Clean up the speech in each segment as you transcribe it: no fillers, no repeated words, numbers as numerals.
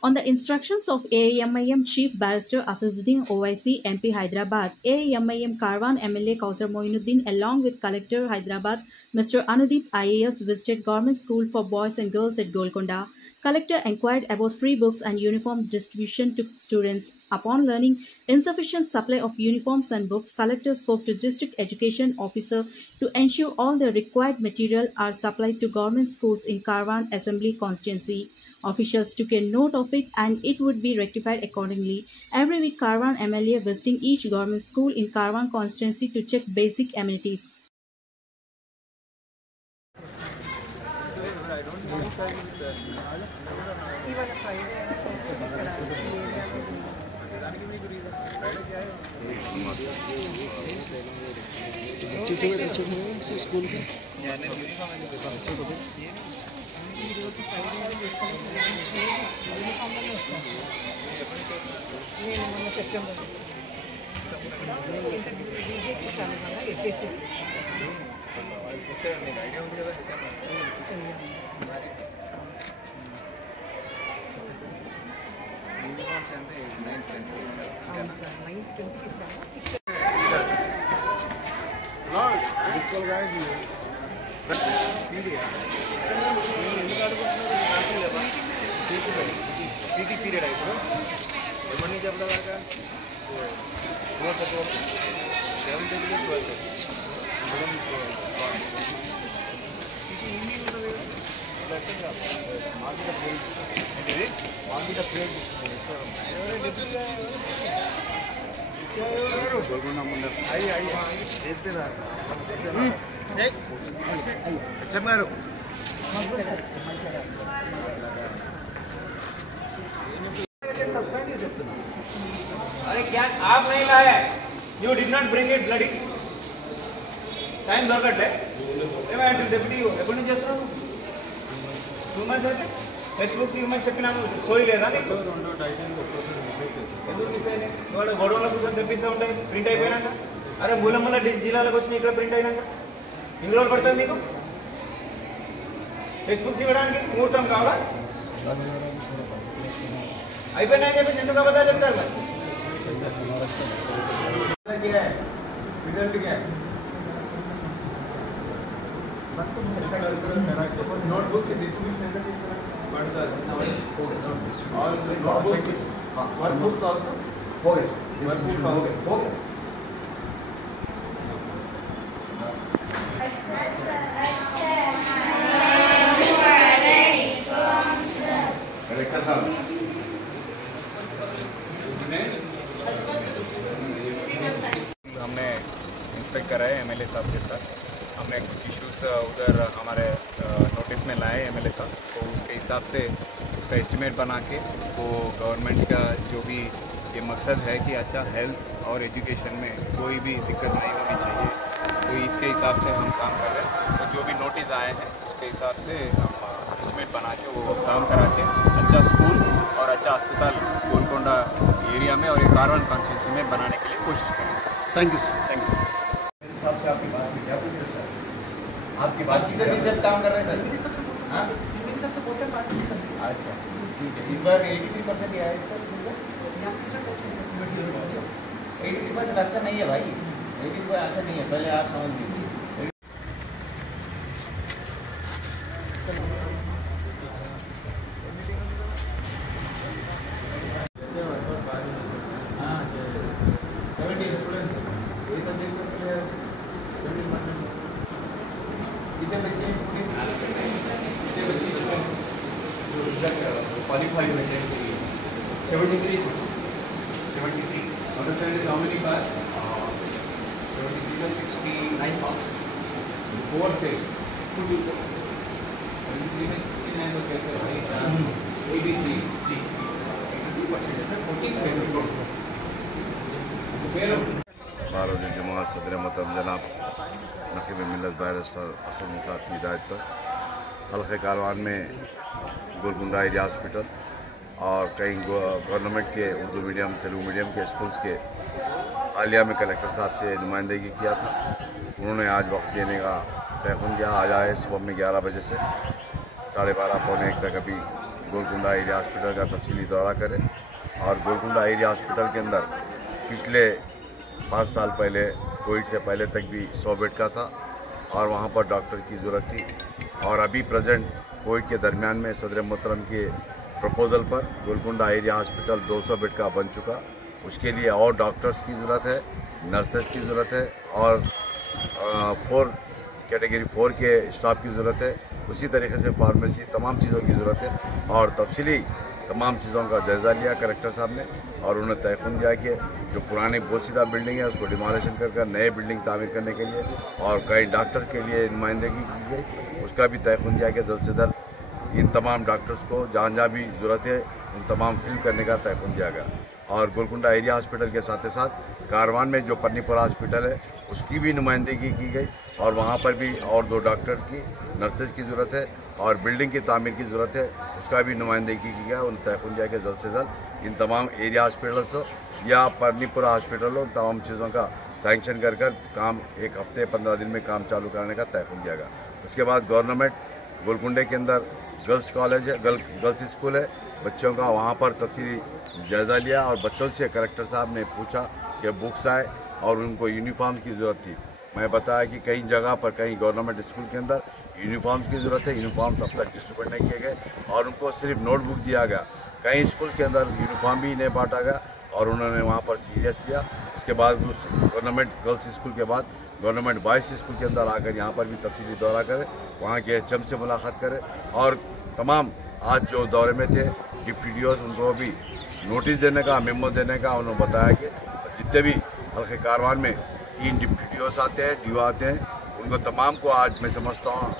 On the instructions of AIMIM Chief Barrister Asaduddin OIC MP Hyderabad, AIMIM Karwan MLA Kausar Moinuddin along with Collector Hyderabad Mr. Anudeep IAS visited Government School for Boys and Girls at Golconda. Collector inquired about free books and uniform distribution to students. Upon learning insufficient supply of uniforms and books, Collector spoke to District Education Officer to ensure all the required material are supplied to government schools in Karwan Assembly constituency. Officials took a note of it and it would be rectified accordingly. Every week, Karwan MLA visiting each government school in Karwan constituency to check basic amenities. School के PT period ఇప్పుడు ఏమన్నీ చెప్పలేదాకా 7 अरे क्या आप नहीं लाए? You did not bring it, bloody. Time దొరకట్లే. ఏమైనా deputy ఎప్పటి నుంచి చేస్తున్నావు? 2 months అయితే టెక్స్ట్ బుక్స్ ఇవ్వమని చెప్పినాను. సోయి లేదా నీకు? ఎందుకు మిస్ అయినాయి? వాడు గొడవల కోసం తెప్పిస్తూ ఉంటాయి ప్రింట్ అయిపోయినాక. అరే మూలమూల జిల్లాలకు వచ్చిన ఇక్కడ ప్రింట్ అయినాక ఎన్ని రోజులు పడుతుంది నీకు? టెక్స్ట్ బుక్స్ ఇవ్వడానికి ముహూర్తం కావాలా? అయిపోయినాయని చెప్పేసి ఎందుకు అబద్ధాలు చెప్తారు కదా? रिजल्ट क्या है? नोटबुक से डिस्ट्रीब्यूशन वर्कबुक्स आल्सो हो गए. वर्कबुक्स हो गए. कलेक्टर साहब हमने इंस्पेक्ट करा है एमएलए साहब के साथ. हमने कुछ इश्यूज उधर हमारे नोटिस में लाए एमएलए साहब, तो उसके हिसाब से उसका एस्टिमेट बना के वो गवर्नमेंट का जो भी ये मकसद है कि अच्छा हेल्थ और एजुकेशन में कोई भी दिक्कत नहीं होनी चाहिए, तो इसके हिसाब से हम काम कर रहे हैं. तो जो भी नोटिस आए हैं उसके हिसाब से हम एस्टिमेट बना के वो काम करा के अच्छा स्कूल और अच्छा अस्पताल गोलकोंडा एरिया में और ये कारवन कॉन्स्टिट्यूंसी में बनाने के लिए कोशिश करेंगे. Thank you sir. Thank you sir. मेरे हिसाब से आपकी बात की क्या पूछे सर? आपकी बात की कर रिजल्ट काम कर रहे हैं मेरे हिसाब से कोटे पार्ट. अच्छा ठीक है. इस बार 83% ही आया इसका स्कूल का. 83% अच्छा नहीं है भाई. 83% अच्छा नहीं है, पहले आप समझ लीजिए. क्वालिफाई हुए थे 73 understand is how many pass? 73 का 69 pass. 4 fail. 73 में 69 तो कहते हैं भाई. 83 जी 83% है सर. 14 fail. बारोद जमात सदर मोहतरम जनाब नकीब मिल्लत बैरिस्टर असद निसार की हिदायत पर हल्के कारवान में गोलकुंडा एरिया हॉस्पिटल और कई गवर्नमेंट के उर्दू मीडियम तेलुगु मीडियम के स्कूल्स के हालिया में कलेक्टर साहब से नुमाइंदगी किया था. उन्होंने आज वक्त देने का तयन किया. आज आए सुबह में 11 बजे से 12:30 पौने 1 तक अभी गोलकुंडा एरिया हॉस्पिटल का तफसीली दौरा करें। और गोलकुंडा एरिया हॉस्पिटल के अंदर पिछले 5 साल पहले कोविड से पहले तक भी 100 बेड का था और वहाँ पर डॉक्टर की ज़रूरत थी। और अभी प्रेजेंट कोविड के दरमियान में सदर मोहतरम के प्रपोज़ल पर गोलकुंडा एरिया हॉस्पिटल 200 बेड का बन चुका। उसके लिए और डॉक्टर्स की ज़रूरत है, नर्सेस की ज़रूरत है और 4 कैटेगरी 4 के स्टाफ की ज़रूरत है। उसी तरीके से फार्मेसी तमाम चीज़ों की ज़रूरत है और तफसीली तमाम चीज़ों का जायज़ा लिया कलेक्टर साहब ने और उन्हें तयक़ुन दिया कि जो पुरानी बोसीदा बिल्डिंग है उसको डिमोलिशन कर नए बिल्डिंग तामीर करने के लिए और कई डॉक्टर के लिए नुमाइंदगी की गई, उसका भी तयक़ुन दिया कि जल्द से जल्द इन तमाम डॉक्टर्स को जहाँ जहाँ भी ज़रूरत है उन तमाम फिल करने का तयक़ुन दिया गया। और गोलकुंडा एरिया हॉस्पिटल के साथ साथ कारवान में जो पन्नीपुरा हॉस्पिटल है उसकी भी नुमाइंदगी की गई और वहाँ पर भी और 2 डॉक्टर की नर्सेज की ज़रूरत है और बिल्डिंग की तामीर की ज़रूरत है, उसका भी नुमाइंदगी की गया। उन तयक़ुन दिया कि जल्द से जल्द इन तमाम एरिया हॉस्पिटल्स हो या पन्नीपुरा हॉस्पिटल हो, तमाम चीज़ों का सैंक्शन कर काम 1 हफ्ते 15 दिन में काम चालू कराने का तयक़ुन दिया गया। उसके बाद गवर्नमेंट गोलकुंडे के अंदर गर्ल्स कॉलेज है, गर्ल्स स्कूल है, बच्चों का वहाँ पर तफसीली जायज़ा लिया और बच्चों से कलेक्टर साहब ने पूछा कि बुक्स आए और उनको यूनिफॉर्म की ज़रूरत थी। मैं बताया कि कई जगह पर कहीं गवर्नमेंट स्कूल के अंदर यूनिफॉर्म्स की ज़रूरत है, यूनिफॉर्म तब तक डिस्ट्रीब्यूट नहीं किए गए और उनको सिर्फ नोटबुक दिया गया। कई स्कूल के अंदर यूनिफॉर्म भी नहीं बांटा गया और उन्होंने वहाँ पर सीरियस लिया। उसके बाद उस गवर्नमेंट गर्ल्स स्कूल के बाद गवर्नमेंट बॉयज़ स्कूल के अंदर आकर यहाँ पर भी तफसीली दौरा करें, वहाँ के HM से मुलाकात करें और तमाम आज जो दौरे में थे डिप्टी DOs उनको भी नोटिस देने का, मेमो देने का उन्होंने बताया कि जितने भी हल्के कारवान में 3 डिप्टी DOs आते हैं, DO आते हैं, उनको तमाम को आज मैं समझता हूँ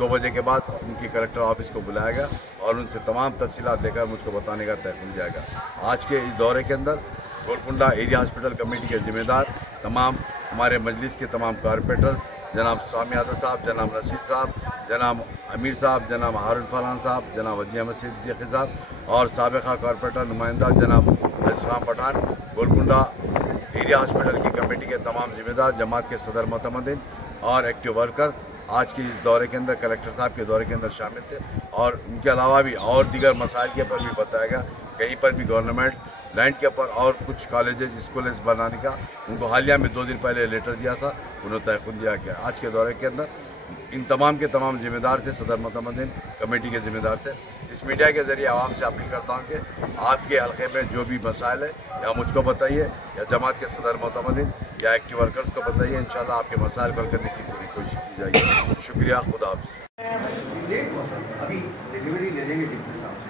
2 बजे के बाद उनकी कलेक्टर ऑफिस को बुलाया गया और उनसे तमाम तफसीलात लेकर मुझको बताने का तयक़ुन दिया गया। आज के इस दौरे के अंदर गोलकुंडा एरिया हॉस्पिटल कमेटी के ज़िम्मेदार तमाम हमारे मजलिस के तमाम कारपोरेटर जनाब सामी यादव साहब, जनाब नसीर साहब, जनाब अमीर साहब, जनाब हारून फरहान साहब, जनाब वजी अहमद सिद्दीकी साहब और साबिक़ा कारपोरेटर नुमाइंदा जनाब इसलाम पठान, गोलकुंडा एरिया हॉस्पिटल की कमेटी के तमाम ज़िम्मेदार, जमात के सदर मोतमदीन और एक्टिव वर्कर आज के इस दौरे के अंदर कलेक्टर साहब के दौरे के अंदर शामिल थे। और उनके अलावा भी और दीगर मसाइल के ऊपर भी बताया गया। कहीं पर भी गवर्नमेंट लैंड के ऊपर और कुछ कॉलेजेस स्कूल्स बनाने का उनको हालिया में 2 दिन पहले लेटर दिया था, उन्होंने तयक़ुन दिया गया। आज के दौरे के अंदर इन तमाम के तमाम ज़िम्मेदार थे, सदर मोतमदीन कमेटी के ज़िम्मेदार थे। इस मीडिया के ज़रिए आवाम से अपील करता हूँ कि आपके हल्के में जो भी मसाइल है या मुझको बताइए या जमात के सदर मोतमदीन या एक्टिव वर्कर्स को बताइए, इंशाल्लाह आपके मसाइल हल करने की पूरी कोशिश की जाएगी। शुक्रिया, खुदा हाफ़िज़। अभी डिलीवरी ले लेंगे डिप्टी साहब से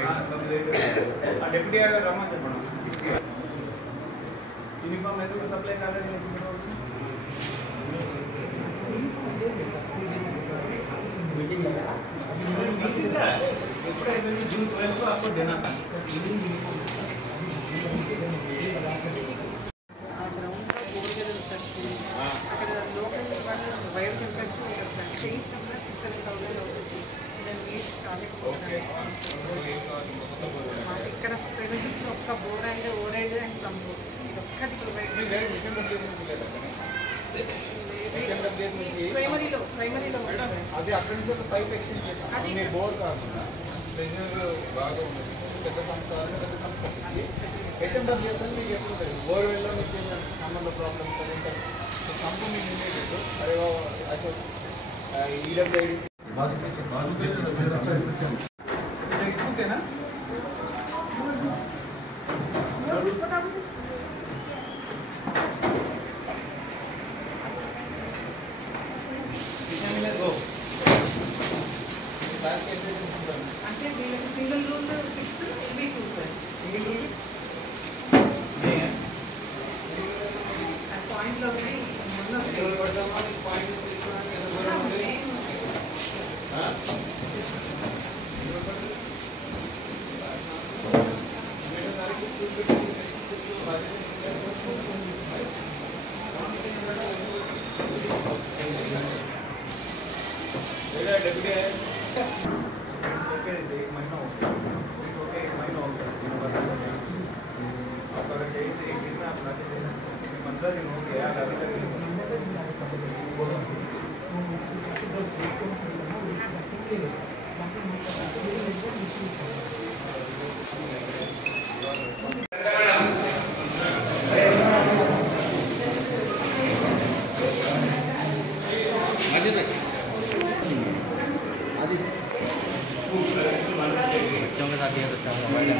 150 डिप्टी अगर यूनिफॉर्म है तो सप्लाई कर रहे हैं जून 12 को आपको देना था। అక్కడ లోకల్ వాళ్ళు వైర్ చెప్పేస్తూ ఉంటారు సార్, చేయించినప్పుడు 6-7,000 అవుతుంది. దాన్ని మీరు కాలేకపోతున్నాను. ఇక్కడ ప్రెమిసెస్లో ఒక్క బోర్ అండ్ ఓరైడ్ అండ్ సంబో ఒక్కటి ప్రొవైడ్ ప్రైమరీలో అది అక్కడి నుంచి ఒక పైప్ ఎక్స్టెండ్ చేస్తాం. అది బోర్ కాకుండా ప్రెషర్ బాగా ఉన్నది పెద్ద సంస్థ HMW చేస్తాను మీకు ఎప్పుడు బోర్ వెళ్ళలో మీకు సంబంధ ప్రాబ్లమ్ ఉంటుంది సంపు మీకు ఉండేటట్టు అరే అశోక్ ఈడబ్ల్యూఐడి ఎక్కుతేనా అంటే వీళ్ళకి సింగిల్ రూల్ 6 ఇవి 2 సార్. సింగిల్ రూల్ పాయింట్లో ఉన్నాయి మొన్న बच्चों के साथ ये तो मोबाइल